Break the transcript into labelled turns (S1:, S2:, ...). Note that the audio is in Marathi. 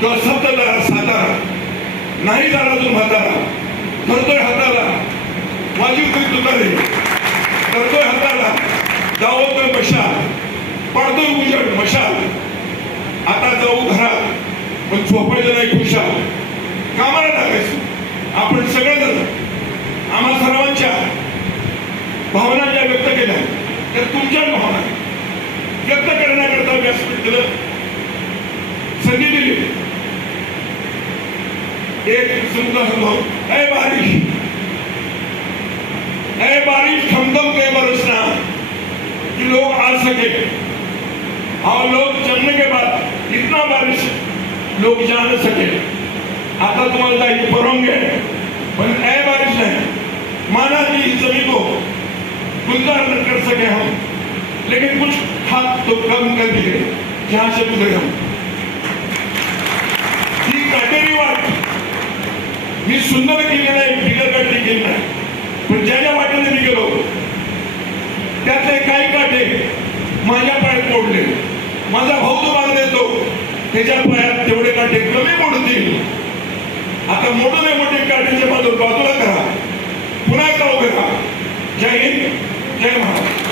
S1: किंवा सातारा सातारा नाही झाला तू म्हातारा करतोय हाताला. माझी काही तुतारी. करतोय हाताला. जावतोय मशाल. पडतोय उजड मशाल. आता जाऊ घरात. पण झोपायचं नाही खुशाल. कामाला टाकायचं. आपण सगळेजण आम्हा सर्वांच्या भावना ज्या व्यक्त केल्या. त्या तुमच्या भावना. व्यक्त करण्याकरता व्यासपीठ दिलं. संधी दिली. एक सुंदर भाऊ ए बारिश ए बारिश थमथम के बरसना कि लोग आ सके। और लोग जमने के बाद इतना बारिश, लोग जा सके। आता तुम्हाला जायचे परवानगी आहे पण ए बारिश नहीं माना कि इस ज़मीन को गुलजार न कर सके हम। लेकिन कुछ हाथ तो कम कर दिए, जहाँ से गुजरे हम। मी सुंदर केली नाही बिगर काढली केली नाही पण ज्या ज्या वाटेने मी गेलो त्यातले काही काटे माझ्या पायात मोडले. माझा भाऊ तो भाग देतो त्याच्या पायात तेवढे काटे कमी मोडतील आता मोठं नाही मोठे काठीच्या बाजू बाजूला करा. पुन्हा एकदा उभे राहा. जय हिंद जय महाराज